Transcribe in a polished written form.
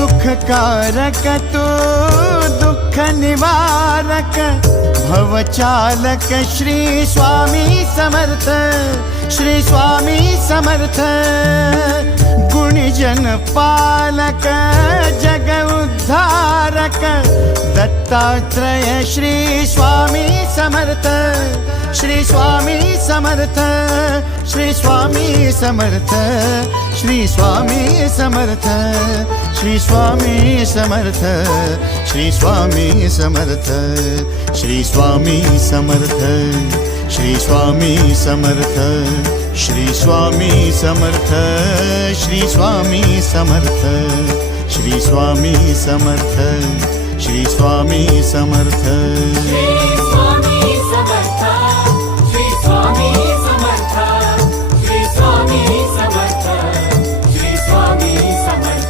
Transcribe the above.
सुखकारक तू दुःख निवारक भवचालक श्री स्वामी समर्थ, श्री स्वामी समर्थ। गुणजन पालक जग उद्धारक दत्तात्रेय श्री स्वामी समर्थ, श्री स्वामी समर्थ, श्री स्वामी समर्थ, श्री स्वामी समर्थ, श्री स्वामी समर्थ, श्री स्वामी समर्थ, श्री स्वामी समर्थ, श्री स्वामी समर्थ, श्री स्वामी समर्थ, श्री स्वामी समर्थ, श्री स्वामी समर्थ, श्री स्वामी समर्थ।